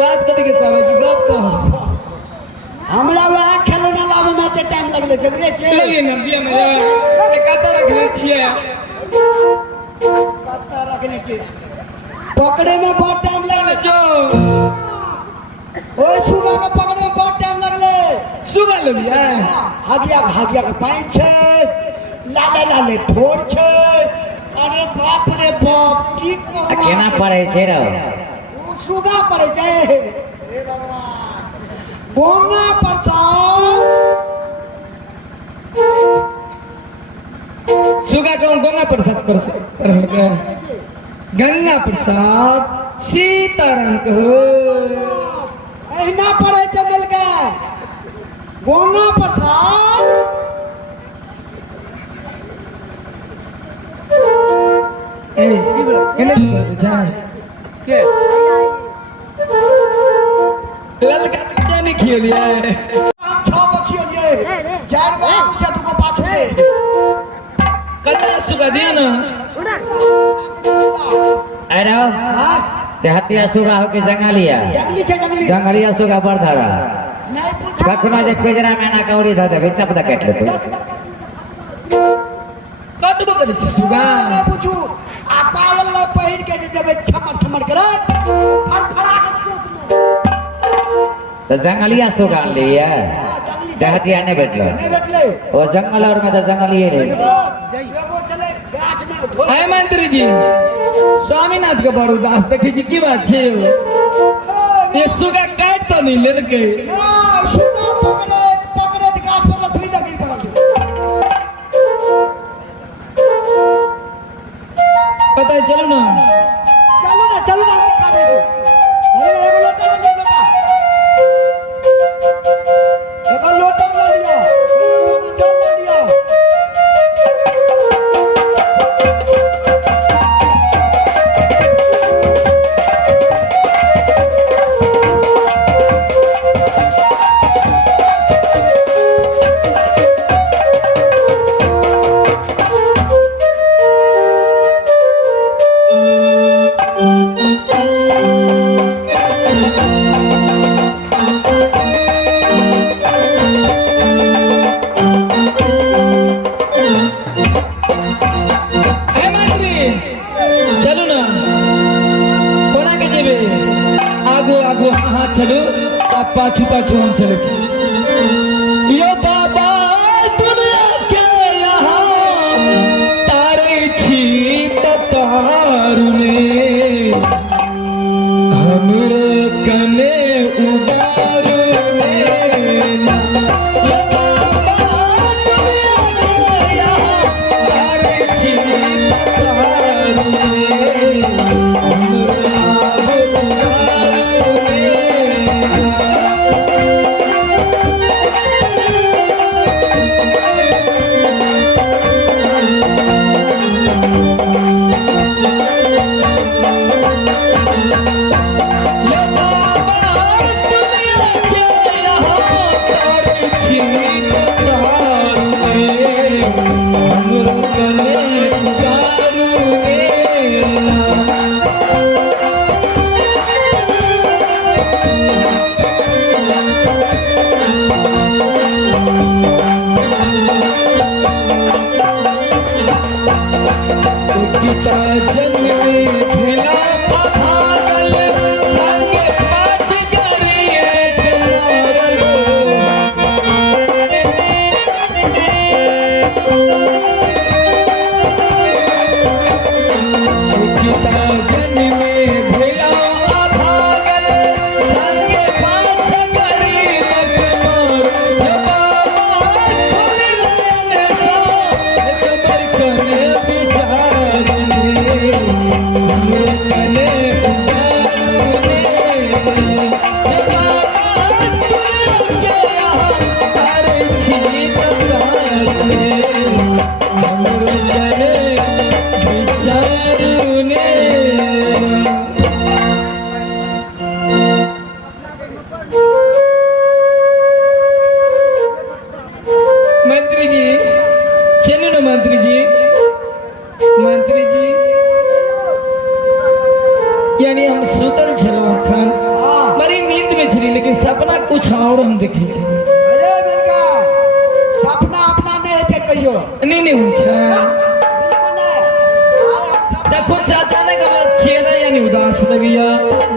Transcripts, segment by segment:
बात करके कहबे कि गप कह हमरा वह खेलो ना लाभ में ते टाइम लगले जबरे छे लगे ना दिया में ए कता रखले छिए कता रखने के पकड़े में बहुत टाइम लगले जो ओए सुगा के पकड़े में बहुत टाइम लगले सुगा ले लिया हागिया के पाइन छे लाले ठोर छे अरे बाप रे बाप की को केना पड़े छे रो सुगा पड़े छे हे भगवान गोंगा प्रसाद सुगा को गंगा प्रसाद गंगा प्रसाद सीताराम को एहना पड़े छे मिल के गोंगा प्रसाद ए केने जा के ललका क्या नहीं खियो लिया है छह बखियो जे चार बार से तुको पाछे कता सुगा दिया ना अरे हां देहातिया सुगा हो के जंगलिया जंगली छे जंगली जंगलिया सुगा बड़ धारा नहीं पूछ कखनो जे पेजरा में ना कौड़ी ध दे चप द काट ले तू कटबो करे छी सुगा ना पूछू आ पायल ल पहिर के जे जबे छमर करे फड़फड़ा के तो जंगलिया सुगा लिया देहातिया ने बैठलो नहीं बैठले ओ जंगल और में तो जंगलिए रे वो चले गाछ में है मंत्री जी स्वामीनाथ के बरुदास देखी जी की बात छे ये सुगा काट तो नहीं ले के सुगा पकड़े गाछ पर धुई दगी पड़ल पता है चलो ना चलो ना काटे दो अरे एगो लोटा ले बेटा एगो लोटा ले लिया लोटा ले लिया है मंत्री चलो ना कोना के जेबे आगो हां चलो आ पाछू हम चले छी यो बाबा दुनिया के यहाँ तारे छी तारुने हमरे कने उबारू ने यो बाबा दुनिया के यहाँ तारे छी तारुने हमरा उबारू ने गीता जन्मे भेला भागल संगे पाठ करिए तुम्हारो गीता जन्मे भेला भागल संगे पाठ करिए तुम्हारो बाबा खुल लेने सो तुम्हारे कने विचार कुछ और हम देखे छे अरे मिलका सपना अपना नहीं है कहियो नहीं नहीं हुई छे बिल्कुल नहीं देखो चाचा ने कहा चेहरा यानी उदास लगिया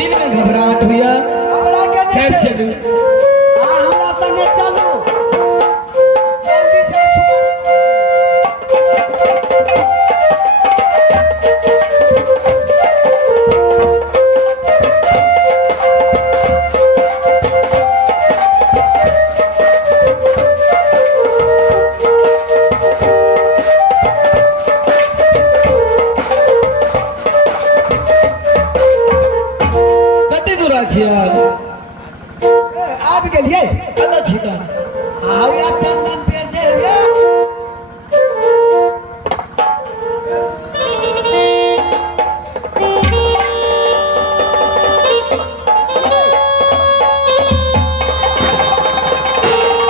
दिन में घबराहट हुआ हमरा के खैर नहीं चलू हां हमरा संगे चलू जल्दी से कते दूरा छिया आप गेलिए कता छिका आया चंदन पे जे हुए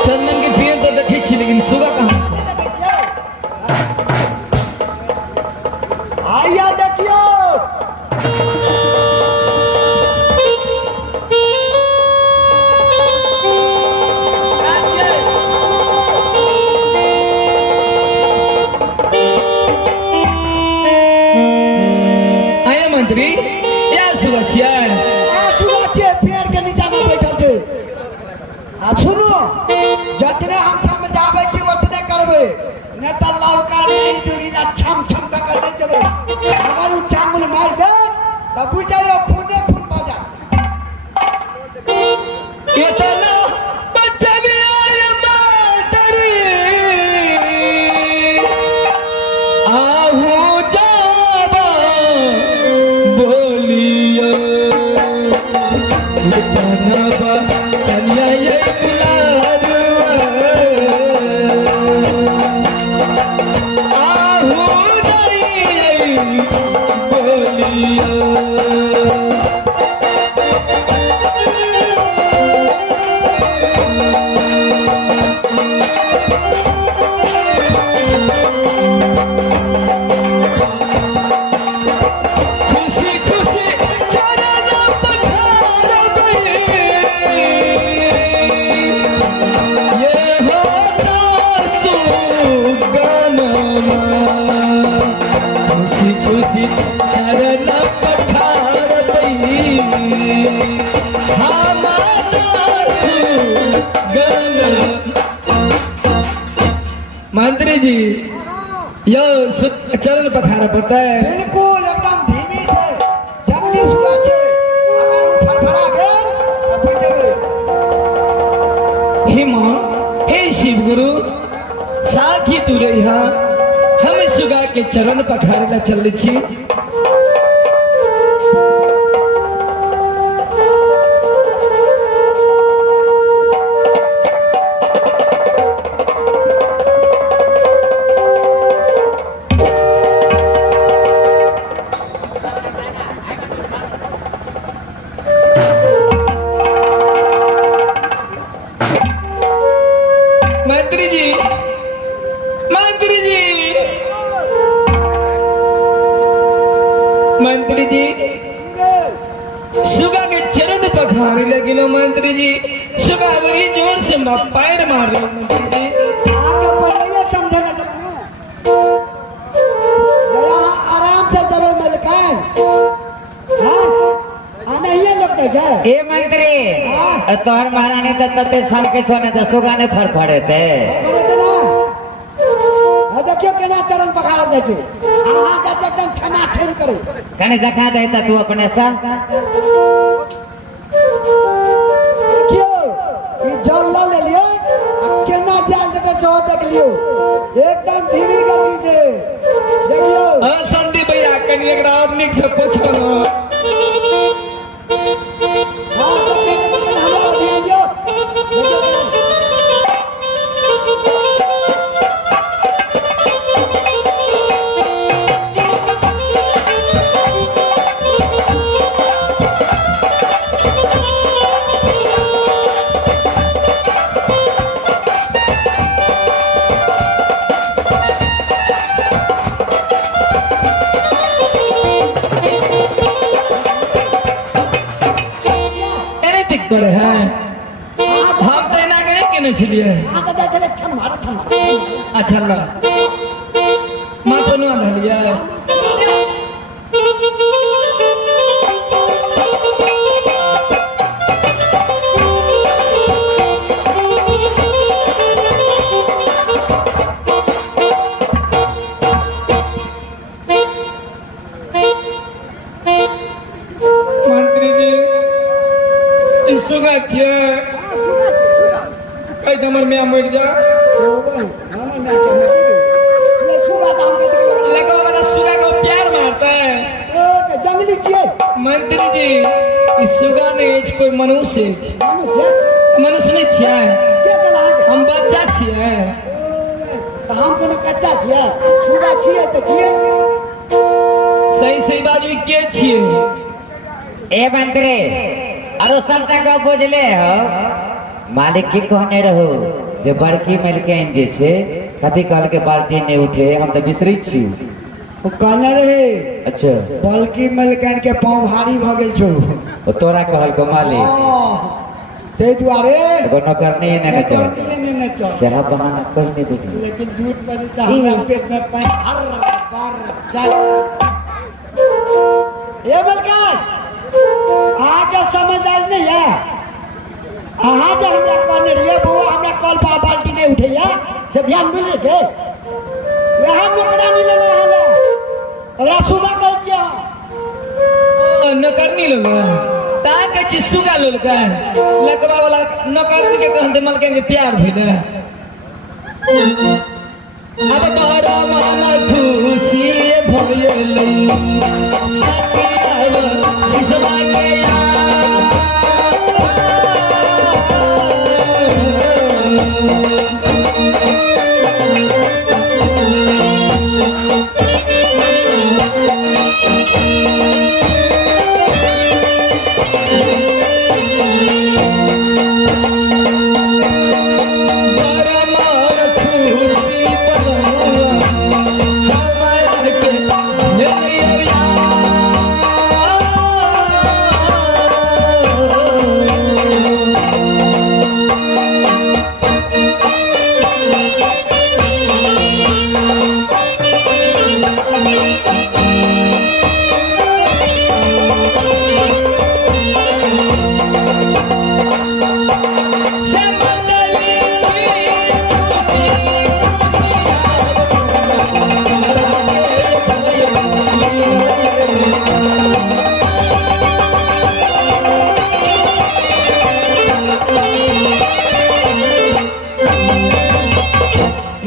चंदन के पेड़ तो देखे छी लेकिन सुगा कहां छे आया देखियो आया मंत्री या सुगा छिया सुबह के पेड़ के नीचा में बैठल छै आ सुनो जतने हम समझाबै छी ओतने करबै ने त लौकारी इंजुरी ना छम छम का कर दे चलो अगर उ चांगुल मार दे त बुझायो खूने खून बाजा इतना बचन आया मंत्री आहू जावा बोलियो इतना बचन ये दुलारुआ आहू जाई बोलियो खुशी खुशी चरण पखारबै ये होता सुगनमा खुशी खुशी चरण पखारबै हमारा सुगनमा मंत्री जी यो चरण पखारा पड़ता है बिल्कुल एकदम धीमी छै जंगली सुरा छै अगर उ फड़फड़ा गेल त बुझेबै हे माँ हे शिव गुरु साखी तू रही हम सुगा के चरण पखारे ला चल छी मंत्री जी मंत्री जी मंत्री जी सुगा के चरण पखारे लगे लो मंत्री जी सुगा बड़ी जोर से पैर मार रहे मंत्री जी आगे पहले समझे न चलना जरा आराम से जब मलकान हां आना ये लोग दे जाए ए मंत्री तोहर महारानी तो तते सन के छोने तो सुगाने फड़फड़े थे बोले देना आ देखियो केना चरण पखाड़ दे छै अहां का एकदम क्षमा छन करे कने दिखा दे त तू अपने सा देखियो ई जल ला ले लियो आ केना जाल देबे सो देख लियो एकदम धीमी गति से देखियो हाँ संदीप भैया कनी एक रात निक से पूछो ना हां हमरा दियो देखियो करे हैं नहीं छिलिए आगे जाए चले छम अच्छा ला माँ तो ना धलिया मंत्री जी इसुगा छे कई तमर में मर जा लगवा वाला सुगा को प्यार मारता है जंगली छिए मंत्री जी इसुगा नहीं कोई मनुष्य मनुष्य नहीं छिए के कला हम बच्चा छिए हम कोनो कच्चा छिए सुगा छिए तो छिए सही सही बात भी के छिए ए मंत्री अरे सबटा को बुझले हो मालिक की कहने रहो जे बड़की मलकन जे छे कथी कहल के बाल्टी नहीं उठे हम तो बिसरी छी वो कहने रहे अच्छा बल्कि मलकन के पाँव भारी भ गेल छौ ओ तोरा कहल को मालिक ते दुआरे एगो नौकर नहीं ने चल ने चल सेहा बहाना कोई नहीं देखी लेकिन दूध पड़ी तो हमरा पेट में पानी हर बार चल ये मलकन आगे समझ आल नहीं है अहाँ जो हमरा कहने रहिए बउआ हमरा कल पा बाल्टी नहीं उठैया से ध्यान मिल के वहाँ नौकरानी लेना है हमरा सुबह कह दिया नौकर नहीं लोग ताके चिसुगा लोग का लगवा वाला नौकर के कहते मलकन के प्यार भइले अब बड़ा माना खुशी भइले सकिया सिसवा के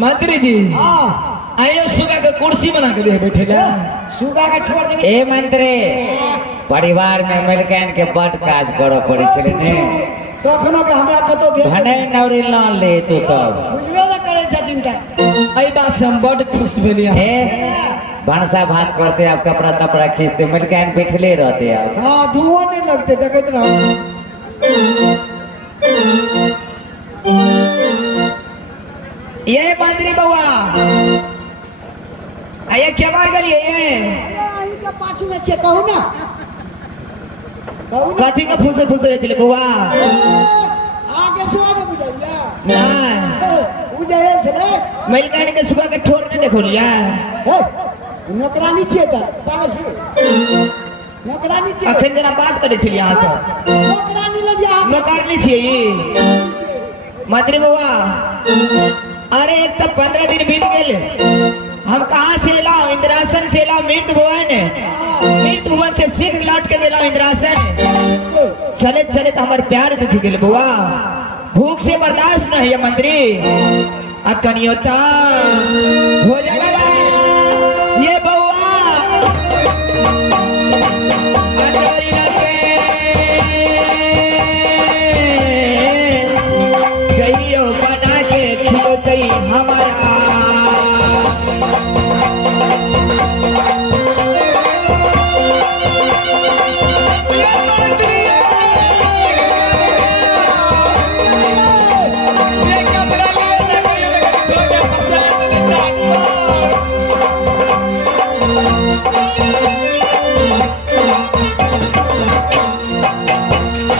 मंत्री जी हाँ आइए सुगा के कुर्सी बना के लिए बैठे ला सुगा के छोड़ देंगे ए मंत्री परिवार में मिलकन के बड़ काज करऽ पड़े छले ने कखनो के हमरा कतो भेज भने नौरी लान ले तू सब बुझबे न करे छथिन त आई बात से हम बड़ खुश भेलिए ए भानसा भात करते अब कपड़ा तपड़ा खींचते मिलकन बैठले रहते अब हाँ धुआं नहीं लगते देखत रहो ये मंत्री बउआ आइए क्या मार गलिए ये इनके पाछू में छे कहू ना कहू ना कथी का फुसर फुसर चले बउआ आगे से आगे बुझाइया ना बुझाइल छले मिलकन के सुगा के ठोर ने देखो लिया नौकरानी छे त पागल छे नौकरानी छे अखन जना बात करे छली यहां से नौकरानी ले लिया नौकरनी छिए ये मंत्री बउआ अरे एक तो 15 दिन बीत गए हम कहाँ से लाओ इंद्रासन से लाओ मृत भुवन से शीघ्र लौट के दिलाओ इंद्रासन चले चले तो हमारे प्यार दुख गए बुआ भूख से बर्दाश्त नहीं है मंत्री अकनियोता हो जाएगा ये बउआ अटोरी रखे कहियो बना के खिलौती हमारा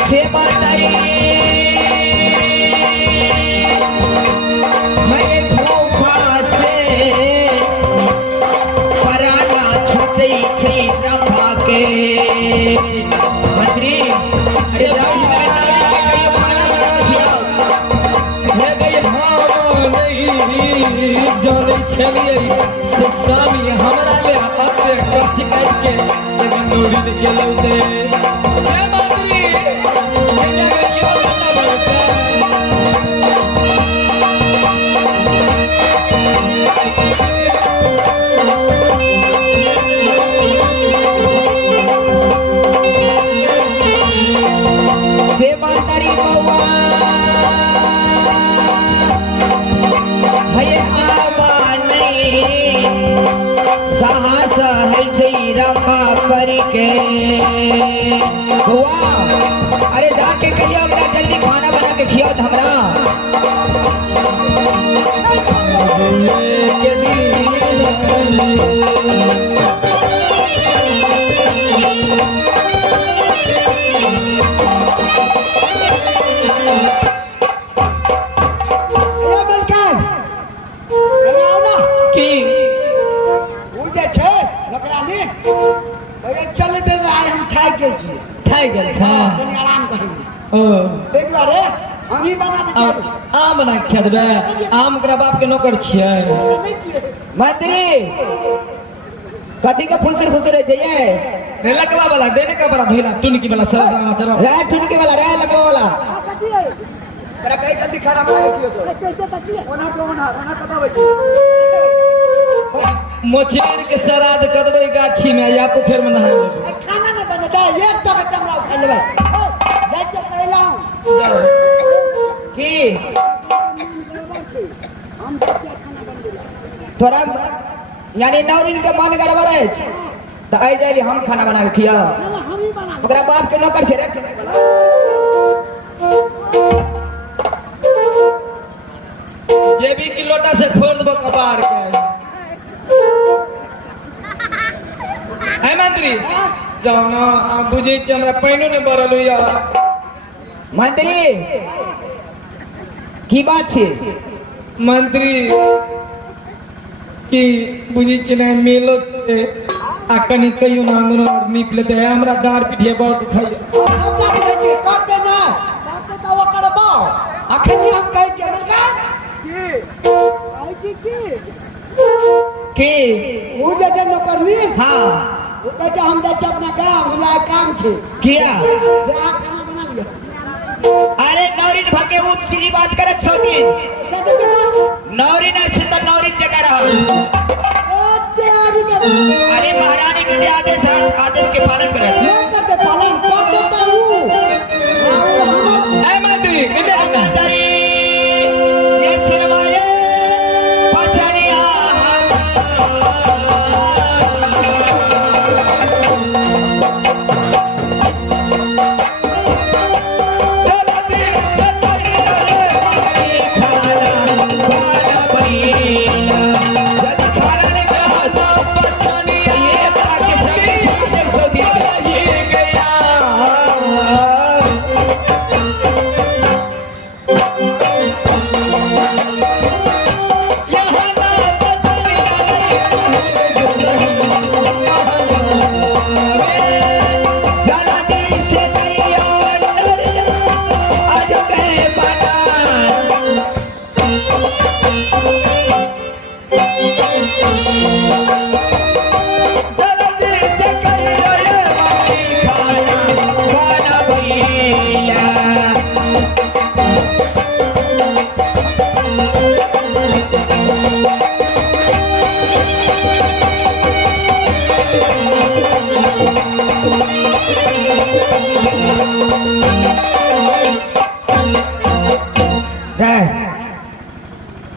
से बताइए मंत्री अरे जाओ कहियो खाना बना के खिलाओ। हे गई हम नहीं जाने छलिए से स्वामी हमरा ले हाथे कष्ट करके एगो नौरी दे गेलौ दे हे मंत्री एना गइयो से मंत्री बउआ भय आवा नहीं साहस है छै रमा करके बउआ अरे जाके कहियो हमरा जल्दी खाना बना के खियाओ त हमरा। के ये बलकान एना आओ ना की उ जे छै नौकरानी ओए चल दे आइ हम खाइ गेल छी खाइ गेल छ कनी आराम करी ओ देख लो रे हम ही बना दे आम बना के खा देबै आम ओकरा बाप के नौकर छियै नहीं किए मंत्री कथी के फुसर फुसर है जइए रे लकवा वाला देने का बड़ा धोइला टुनकी वाला सब चलो रे ठुनके वाला रे लगवा वाला कथी है तोरा कई जल्दी खाना बना के खियो तो कैसे तची ओना तो ओना कटाबै छी मोचेर के श्राद्ध करबै गाछी में या पोखर में नहाय लेबै खाना नहीं बने दे एक तक चमड़ा उठा लेबै जाय के पहला की हम बच्चा खाना बन गेला तोरा यानी नौरिन के मन गड़बड़ है त आई जाइली हम खाना बना के खिया हम ही बना ओकरा बाप के नौकर छे रे ठुनके वाला। जे भी की लोटा से खोल देबो कबार के है मंत्री जाओ ना आ बुझे छी हमरा पाइनो ने बरल या मंत्री की बात छे मंत्री की बुझे छी ने मेलो छे आ कनी कहियो ना हमरा नीक लेते हमरा डार पिठिए बड़ दुखाइए हम जा बुझै छी करते ना करते तो वो करबो अखनी हम कह के मिलगा की आई छी की उ जे नौकरनी हां वो कहते हम जा अपना गांव हमरा काम छे किया जा खाना बना लियो अरे नौरिन भके उ सीधी बात करत छथिन सदे बेटा नौरिन अच्छे त नौरिन जगह रह तैयारी कर अरे महारानी के आदेश के पालन करत ये करते पालन कर देता हूं आओ हम है मंत्री किने मंत्री ये सिरवाए पछनिया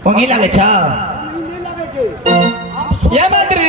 पंगी लागे छ नहीं लगे जे ये मंत्री